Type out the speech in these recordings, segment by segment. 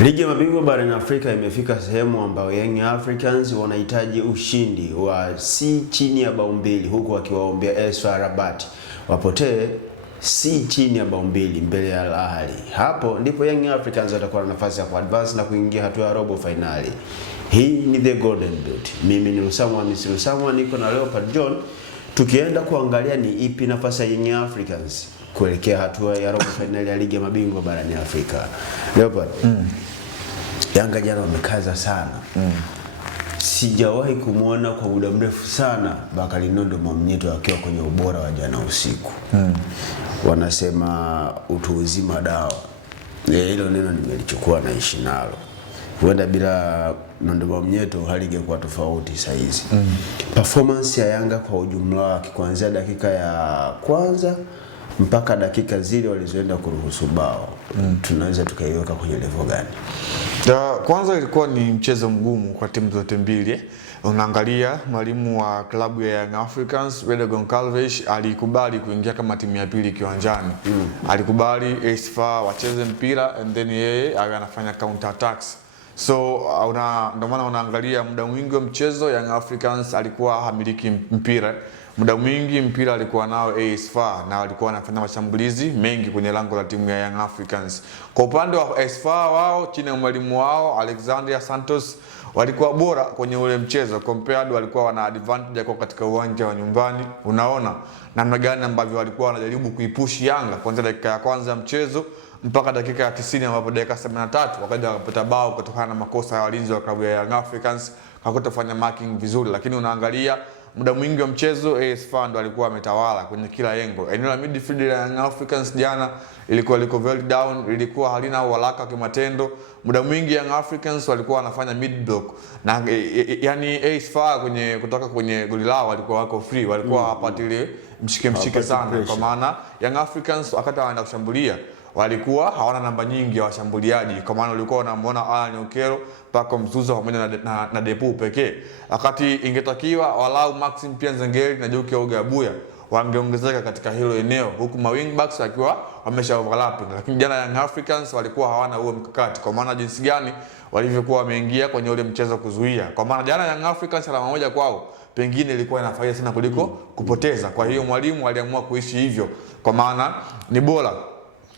Ligi ya mabingwa barani Afrika imefika sehemu ambayo Young Africans wanahitaji ushindi wa si chini ya bao mbili, huku wakiwaombea AS FAR Rabat wapotee si chini ya bao mbili mbele ya Al Ahly. Hapo ndipo Young Africans watakuwa na nafasi ya kuadvance na kuingia hatua ya robo finali. Hii ni The Golden Boot. Mimi ni Lusamwa Hamisi Lusamwa, niko na Leopard John, tukienda kuangalia ni ipi nafasi ya Young Africans kuelekea hatua ya robo finali ya ligi ya mabingwa barani Afrika. Leopard, Yanga jana wamekaza sana. Sijawahi kumuona kwa muda mrefu sana Bakari Nondo Mwamnyeto akiwa kwenye ubora wa jana usiku. Wanasema utu uzima dawa. Hilo neno nimelichukua na ishi nalo. Huenda bila Nondo Mwamnyeto hali ingekuwa tofauti saa hizi. Performance ya Yanga kwa ujumla wake kuanzia dakika ya kwanza mpaka dakika zile walizoenda kuruhusu bao, tunaweza tukaiweka kwenye level gani? Kwanza ilikuwa ni mchezo mgumu kwa timu zote mbili. Unaangalia mwalimu wa klabu ya Young Africans Wydad Goncalves alikubali kuingia kama timu ya pili kiwanjani. Alikubali AS FAR wacheze mpira and then yeye anafanya counter attacks. So ndio maana unaangalia muda mwingi wa mchezo Young Africans alikuwa hamiliki mpira. Muda mwingi mpira alikuwa nao AS FAR na walikuwa wanafanya mashambulizi mengi kwenye lango la timu ya Young Africans. Kwa upande wa AS FAR, wao chini ya mwalimu wao Alexander Santos walikuwa bora kwenye ule mchezo compared, walikuwa wana advantage kwa katika uwanja wa nyumbani. Unaona namna gani ambavyo walikuwa wanajaribu kuipush Yanga kuanzia dakika ya kwanza ya mchezo mpaka dakika ya 90 ambapo dakika 73 wakaja wakapata bao kutokana na makosa ya walinzi wa klabu ya Young Africans kwa kutofanya marking vizuri. Lakini unaangalia muda mwingi wa mchezo AS FAR ndo alikuwa ametawala kwenye kila engo. Eneo la midfield la Young Africans jana ilikuwa liko very down, ilikuwa halina uharaka kwa matendo. Muda mwingi Young Africans walikuwa wanafanya mid block na yani AS FAR kutoka kwenye goli lao walikuwa wako free, walikuwa hawapati ile mshike sana, kwa maana Young Africans wakati wanaenda kushambulia walikuwa hawana namba nyingi ya washambuliaji, kwa maana walikuwa wanamuona Alan Okero, Paco Mzuzu pamoja na Depu pekee. Wakati ingetakiwa walau Maxim Pia Nzengeli na Joki Ogabuya wangeongezeka katika hilo eneo, huku ma wing backs wakiwa wamesha overlapping. Lakini jana Young Africans walikuwa hawana huo mkakati, kwa maana jinsi gani walivyokuwa wameingia kwenye ule mchezo kuzuia. Kwa maana jana Young Africans alama moja kwao pengine ilikuwa ina faida sana kuliko kupoteza. Kwa hiyo mwalimu aliamua kuishi hivyo, kwa maana ni bora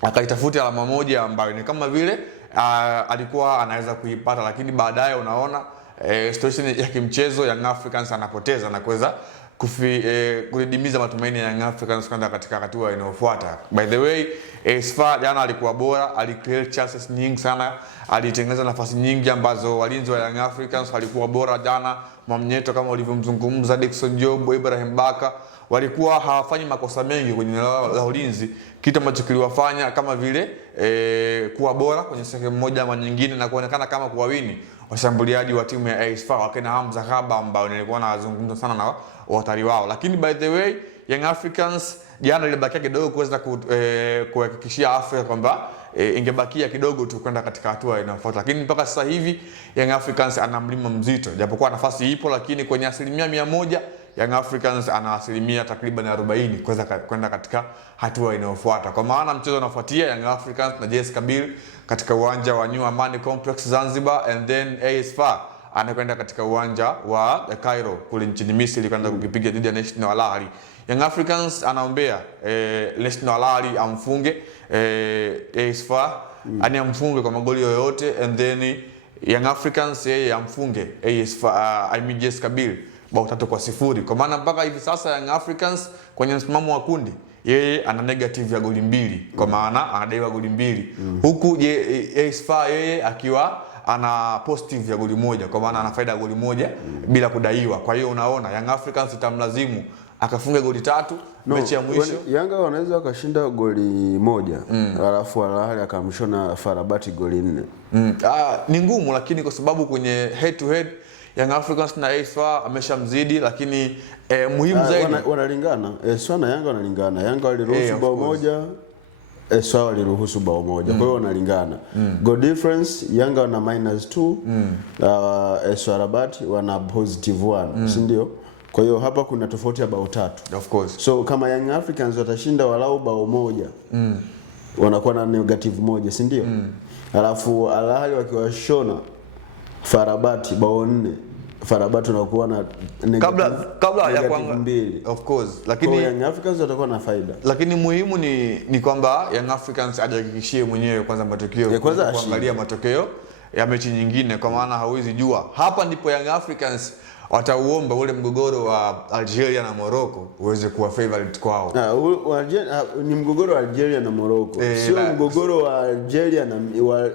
akaitafuta alama moja ambayo ni kama vile alikuwa anaweza kuipata, lakini baadaye unaona situation ya kimchezo Young Africans anapoteza na kuweza kudidimiza matumaini ya Young Africans kwenda katika hatua inayofuata. By the way, AS FAR jana alikuwa bora, alicreate chances nyingi sana, alitengeneza nafasi nyingi ambazo walinzi wa Young Africans walikuwa bora jana. Mwamnyeto kama ulivyomzungumza, Dickson Job, Ibrahim Baka walikuwa hawafanyi makosa mengi kwenye la ulinzi, kitu ambacho kiliwafanya kama vile kuwa bora kwenye sehemu moja ama nyingine na kuonekana kama kuwawini washambuliaji wa timu ya AS FAR wakina Hamza Kaba ambao nilikuwa nazungumza sana na watari wao. Lakini by the way, Young Africans jana ilibakia kidogo kuweza kuhakikishia afya kwamba ingebakia kidogo tu kwenda katika hatua inayofuata. Lakini mpaka sasa hivi Young Africans ana mlima mzito, japokuwa nafasi ipo, lakini kwenye 100% Young Africans ana asilimia takriban 40 kuweza kwenda katika hatua inayofuata. Kwa maana mchezo unaofuatia Young Africans na JS Kabylie katika uwanja wa New Amani Complex Zanzibar, and then AS FAR anakwenda katika uwanja wa Cairo kule nchini Misri kwenda kukipiga dhidi ya National Al Ahly. Young Africans anaombea National Al Ahly amfunge AS FAR, amfunge kwa magoli yoyote, and then Young Africans yeye amfunge AS FAR JS Kabylie bao 3-0. Kwa maana mpaka hivi sasa Young Africans kwenye msimamo wa kundi yeye ana negative ya goli 2, kwa maana anadaiwa goli 2. Huku AS FAR yeye akiwa ana positive ya goli 1, kwa maana ana faida ya goli 1 bila kudaiwa. Kwa hiyo unaona Young Africans itamlazimu akafunga goli 3 mechi ya mwisho. Yanga wanaweza wakashinda goli 1 alafu Al Ahly akamshona FAR Rabat goli 4. Ni ngumu, lakini kwa sababu kwenye head to head Young Africans na AS FAR ameshamzidi, lakini muhimu zaidi wanalingana. AS FAR na Yanga wanalingana. Yanga waliruhusu bao moja, AS FAR waliruhusu bao moja. Kwa hiyo wanalingana. Goal difference Yanga wana -2, AS FAR Rabat wana +1, si ndio? Kwa hiyo hapa kuna tofauti ya bao 3. Of course. So kama Young Africans watashinda walau bao moja, wanakuwa na negative 1, si ndio? Alafu Al Ahly wakiwashona Farabati bao 4. Farabati unakuwa na kabla ya kwanga mbili. Of course. Lakini Young Africans watakuwa na faida. Lakini muhimu ni kwamba Young Africans ajihakikishie mwenyewe kwanza matokeo, kuangalia matokeo ya mechi nyingine, kwa maana hauwezi jua. Hapa ndipo Young Africans watauomba ule mgogoro wa Algeria na Morocco uweze kuwa favorite kwao. Ni mgogoro wa Algeria na Morocco. Sio mgogoro wa Algeria na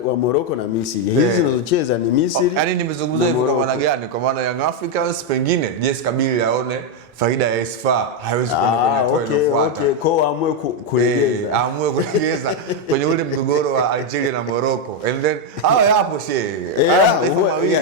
wa Morocco na Misri. Hizi zinazocheza ni Misri. Yaani nimezungumza hivyo kwa maana gani? Kwa maana Young Africans pengine JS Kabylie aone faida ya Esfa haiwezi kwenda kwenye hatua inayofuata. Kwa amue kulegeza. Amue kulegeza kwenye ule mgogoro wa Algeria na Morocco. And then hapo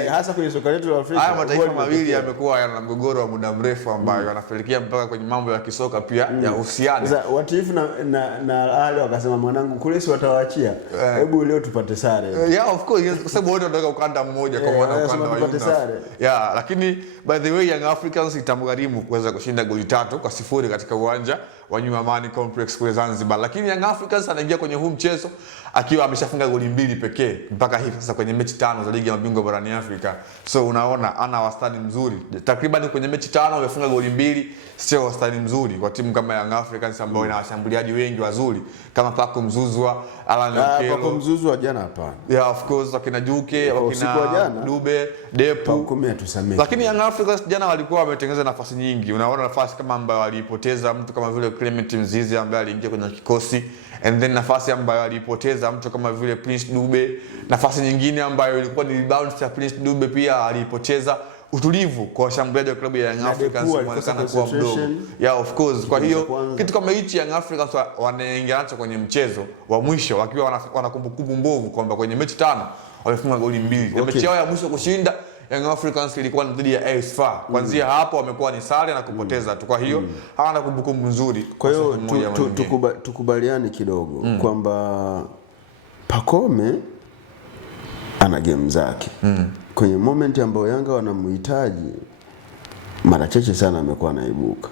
hasa kwenye soka letu la Afrika. Haya mataifa mawili yamekuwa yana mgogoro wa muda mrefu ambayo yanafikia mpaka kwenye mambo ya kisoka pia ya uhusiano. Sasa watifu na Al Ahly wakasema mwanangu kule si watawaachia. Hebu leo tupate sare. Yeah, of course, kwa sababu wote wanataka ukanda mmoja kwa maana ukanda wa tupate sare. Yeah, lakini by the way Young Africans itamgharimu kuweza kushinda goli 3-0 katika uwanja wa New Amani Complex kule Zanzibar. Lakini Young Africans anaingia kwenye huu mchezo akiwa ameshafunga goli 2 pekee mpaka hivi sasa kwenye mechi 5 za ligi ya mabingwa barani Afrika. So unaona ana wastani mzuri. Takriban kwenye mechi 5 amefunga goli 2, sio wastani mzuri kwa timu kama Young Africans ambao ina washambuliaji wengi wazuri kama Paco Mzuzwa, Alan Okello. Paco Mzuzwa jana hapana. Yeah, of course, wakina Juke, wakina Dube, Depu. Lakini Young Africans jana walikuwa wametengeneza nafasi nyingi. Unaona nafasi kama ambayo walipoteza mtu kama vile Clement Mzize ambaye aliingia kwenye kikosi, and then nafasi ambayo alipoteza mtu kama vile Prince Dube, nafasi nyingine ambayo ilikuwa ni rebound ya Prince Dube pia alipoteza. Utulivu kwa washambuliaji wa klabu ya Young Africans unaonekana kuwa mdogo. Yeah, of course. Kwa hiyo kitu kama hichi Young Africans wanaingia nacho kwenye mchezo wa mwisho wakiwa wana kumbukumbu mbovu kwamba kwenye mechi 5 wamefunga goli 2. Na mechi yao ya mwisho kushinda Young Africans ilikuwa ni dhidi ya AS FAR. Kuanzia hapo wamekuwa ni sare na kupoteza tu. Kwa hiyo hawana kumbukumbu nzuri. Kwa hiyo tukubaliane kidogo kwamba Pacome ana game zake. Kwenye moment ambayo Yanga wanamhitaji mara chache sana amekuwa anaibuka.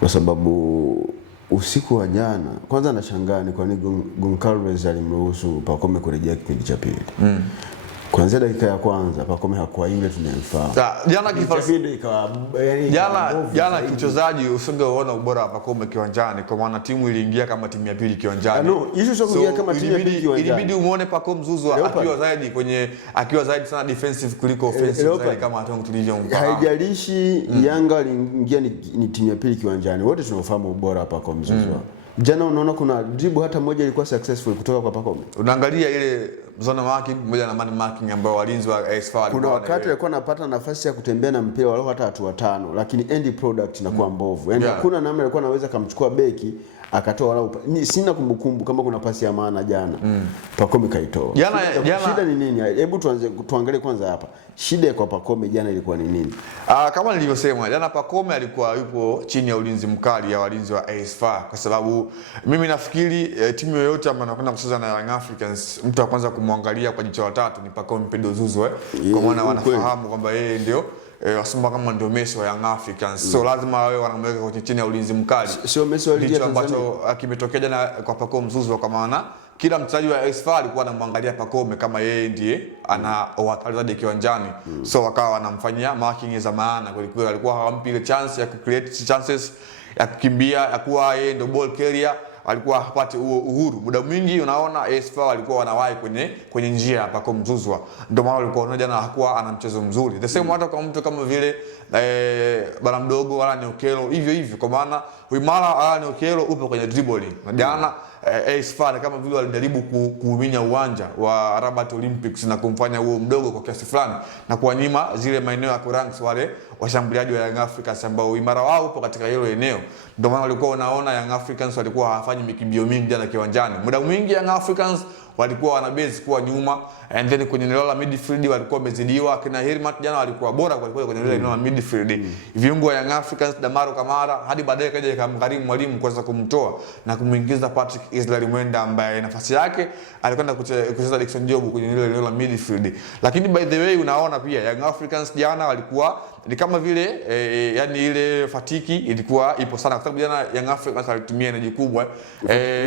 Kwa sababu usiku wa jana kwanza nashangaa ni kwa nini Goncalves alimruhusu Pacome kurejea kipindi cha pili. Kuanzia dakika ya kwanza Pacome hakuwa yule tunayemfahamu. Jana kichozaji usingeona ubora wa Pacome kiwanjani kwa maana timu iliingia kama timu ya pili kiwanjani. No, hiyo sio kuingia kama timu ya pili kiwanjani. Ilibidi umuone Pacome Mzuzwa akiwa zaidi sana defensive kuliko offensive zaidi kama hatua tulivyomfahamu. Haijalishi Yanga aliingia ni timu ya pili kiwanjani. Wote tunafahamu ubora wa Pacome Mzuzwa. Jana unaona kuna dribble hata moja ilikuwa successful kutoka kwa Pacome. Unaangalia ile zone marking moja na man marking ambao walinzi wa AS FAR kuna wakati alikuwa anapata nafasi ya kutembea na mpira wala hata watu 5, lakini end product inakuwa mbovu. Yaani kuna namna alikuwa anaweza kumchukua beki akatoa wala sina kumbukumbu kama kuna pasi ya maana jana. Pacome kaitoa. Shida ni nini? Hebu tuangalie kwanza hapa. Shida kwa Pacome jana ilikuwa ni nini? Kama nilivyosema jana Pacome alikuwa yupo chini ya ulinzi mkali ya walinzi wa AS FAR kwa sababu mimi nafikiri timu yoyote ambayo anakwenda kucheza na Young Africans mtu wa kwanza kumwangalia kwa jicho la tatu ni Pacome Pedro Zouzoua kwa maana wanafahamu kwamba yeye ndio wasema kama ndio Messi wa Young Africans. So lazima wawe wanamweka kwa chini ya ulinzi mkali. Sio Messi wa ligi ya Tanzania ambacho kimetokea jana kwa Pacome Zouzoua kwa maana kila mchezaji wa AS FAR alikuwa anamwangalia Pacome kama yeye ndiye ana uhatari zaidi kiwanjani. So wakawa wanamfanyia marking za maana kwa alikuwa hawampi ile chance ya create chances ya kukimbia ya kuwa yeye ndio ball carrier, alikuwa hapati huo uhuru. Muda mwingi unaona AS FAR walikuwa wanawahi kwenye njia ya Pacome Mzuzwa. Ndio maana walikuwa wanaona jana hakuwa ana mchezo mzuri. The same hata kwa mtu kama vile bana mdogo Alan Okello hivyo kwa maana uimara Alan Okello upo kwenye dribbling. Jana AS FAR kama vile walijaribu kuuminya uwanja wa Rabat Olympics na kumfanya huo mdogo kwa kiasi fulani na kuwanyima zile maeneo ya kuranks wale washambuliaji wa Young Africans ambao uimara wao upo katika hilo eneo. Ndio maana walikuwa wanaona Young Africans walikuwa hawafanyi mikimbio mingi jana kiwanjani. Muda mwingi Young Africans walikuwa wana base kuwa nyuma, and then kwenye eneo la midfield walikuwa wamezidiwa. Kina Hermat jana walikuwa bora kwa kwenye eneo la midfield. Viungo wa Young Africans Damaro Kamara hadi baadaye kaja ikamgharimu mwalimu kuweza kumtoa na kumuingiza Patrick Isla Mwenda ambaye nafasi yake alikwenda kucheza Dickson Job kwenye eneo la midfield. Lakini by the way unaona pia Young Africans jana walikuwa ni kama vile yani ile fatiki ilikuwa ipo sana, kwa sababu jana Young Africans walitumia energy kubwa.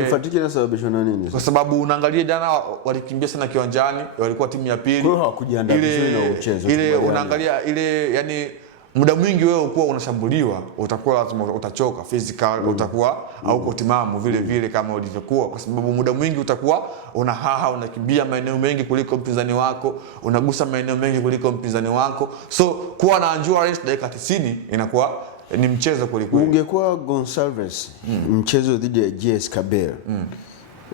Fatiki inasababishwa na nini? Kwa sababu unaangalia jana walikimbia sana kiwanjani, walikuwa timu ya pili. Kwa hiyo hawakujiandaa vizuri na mchezo. Ile unaangalia ile yani muda mwingi wewe ukuwa unashambuliwa, utakuwa lazima utachoka physical, utakuwa hauko timamu vile kama ulivyokuwa, kwa sababu muda mwingi utakuwa unakimbia maeneo mengi kuliko mpinzani wako, unagusa maeneo mengi kuliko mpinzani wako. So kuwa na endurance dakika 90 inakuwa ni mchezo kuliko. Ungekuwa Gonçalves mchezo dhidi ya JS Kabylie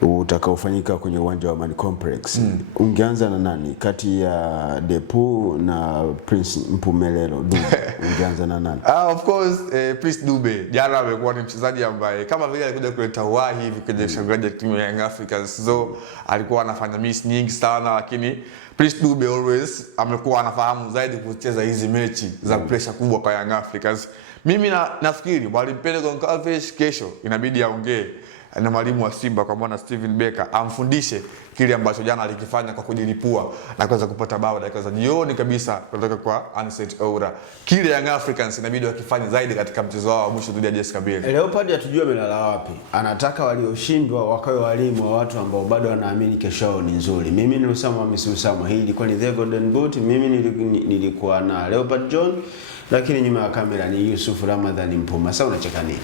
utakaofanyika kwenye uwanja wa Amani Complex, ungeanza na nani kati ya Depu na Prince Mpumelelo Dube? Ungeanza na nani? Of course Prince Dube jana amekuwa ni mchezaji ambaye kama vile alikuja kuleta wahi hivi kwenye shangaji ya timu ya Young Africans, so alikuwa anafanya miss nyingi sana, lakini Prince Dube always amekuwa anafahamu zaidi kucheza hizi mechi za pressure kubwa kwa Young Africans. Mimi nafikiri mwalimu Pele Goncalves kesho inabidi aongee na mwalimu wa Simba kwa maana Steven Becker amfundishe kile ambacho jana alikifanya kwa kujilipua na kuweza kupata bao dakika za jioni kabisa kutoka kwa Anset Oura. Kile Young Africans inabidi wakifanye zaidi katika mchezo wao wa mwisho dhidi ya JS Kabylie. Leopard hatujui amelala wapi. Anataka walioshindwa wakawe walimu wa watu ambao bado wanaamini kesho ni nzuri. Mimi ni Usama Hamisi Usama. Hii ilikuwa ni The Golden Boot. Mimi nilikuwa na Leopard John, lakini nyuma ya kamera ni Yusuf Ramadhani Mpuma. Sasa unacheka nini?